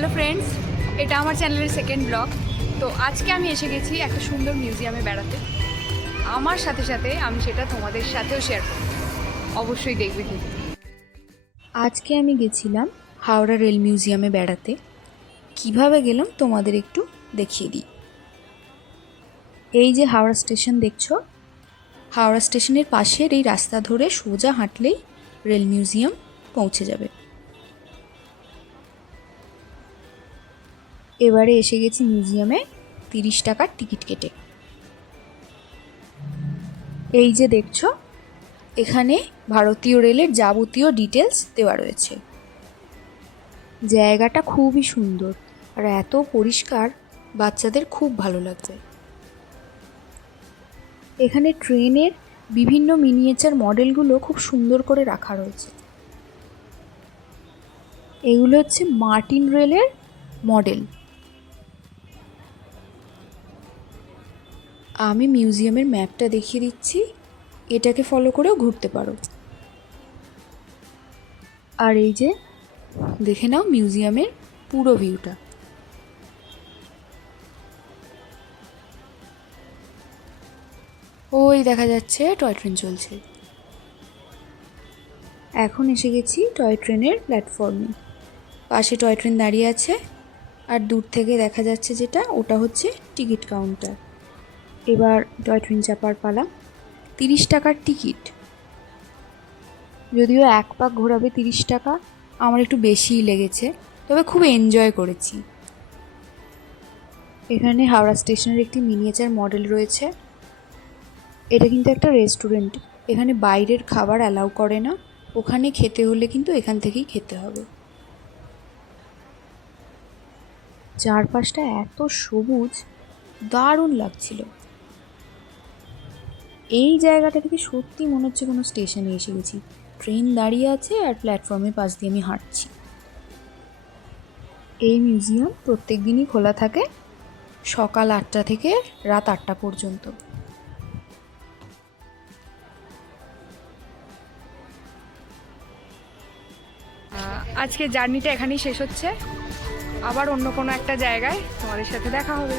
Hello friends, এটা আমার চ্যানেলের সেকেন্ড ব্লগ। তো আজকে আমি এসে গেছি একটা সুন্দর মিউজিয়ামে বেড়াতে। আমার সাথে সাথে আমি সেটা তোমাদের সাথেও শেয়ার করব, অবশ্যই দেখবে কিন্তু। আজকে আমি গেছিলাম হাওড়া রেল মিউজিয়ামে বেড়াতে। কিভাবে গেলাম তোমাদের একটু দেখিয়ে দিই। এই যে হাওড়া স্টেশন দেখছো, হাওড়া স্টেশনের পাশের এই রাস্তা ধরে সোজা হাঁটলেই রেল মিউজিয়াম পৌঁছে যাবে। এবারে এসে গেছি মিউজিয়ামে 30 টাকার টিকিট কেটে। এই যে দেখছো, এখানে ভারতীয় রেলের যাবতীয় ডিটেলস দেওয়া রয়েছে। জায়গাটা খুবই সুন্দর আর এত পরিষ্কার, বাচ্চাদের খুব ভালো লাগবে। এখানে ট্রেনের বিভিন্ন মিনিয়েচার মডেলগুলো খুব সুন্দর করে রাখা রয়েছে। এগুলো হচ্ছে মার্টিন রেলের মডেল। আমি মিউজিয়ামের ম্যাপটা দেখিয়ে দিচ্ছি, এটাকে ফলো করেও ঘুরতে পারো। আর এই যে দেখে নাও মিউজিয়ামের পুরো ভিউটা। ওই দেখা যাচ্ছে টয় ট্রেন চলছে। এখন এসে গেছি টয় ট্রেনের প্ল্যাটফর্মে। পাশে টয় ট্রেন দাঁড়িয়ে আছে আর দূর থেকে দেখা যাচ্ছে যেটা, ওটা হচ্ছে টিকিট কাউন্টার। এবার টয় ট্রেন চাপার পালা। 30 টাকার টিকিট, যদিও এক পাক ঘোরাবে 30 টাকা, আমার একটু বেশিই লেগেছে, তবে খুব এনজয় করেছি। এখানে হাওড়া স্টেশনের একটি মিনিয়েচার মডেল রয়েছে। এটা কিন্তু একটা রেস্টুরেন্ট, এখানে বাইরের খাবার অ্যালাউ করে না, ওখানে খেতে হলে কিন্তু এখান থেকেই খেতে হবে। চারপাশটা এত সবুজ, দারুণ লাগছিল। এই জায়গাটা থেকে সত্যি মনে হচ্ছে কোনো স্টেশনে এসে গেছি। ট্রেন দাঁড়িয়ে আছে আর প্ল্যাটফর্মের পাশ দিয়ে আমি হাঁটছি। এই মিউজিয়াম প্রত্যেক দিনই খোলা থাকে, সকাল 8টা থেকে রাত 8টা পর্যন্ত। আজকে জার্নিটা এখানেই শেষ হচ্ছে, আবার অন্য কোনো একটা জায়গায় তোমাদের সাথে দেখা হবে।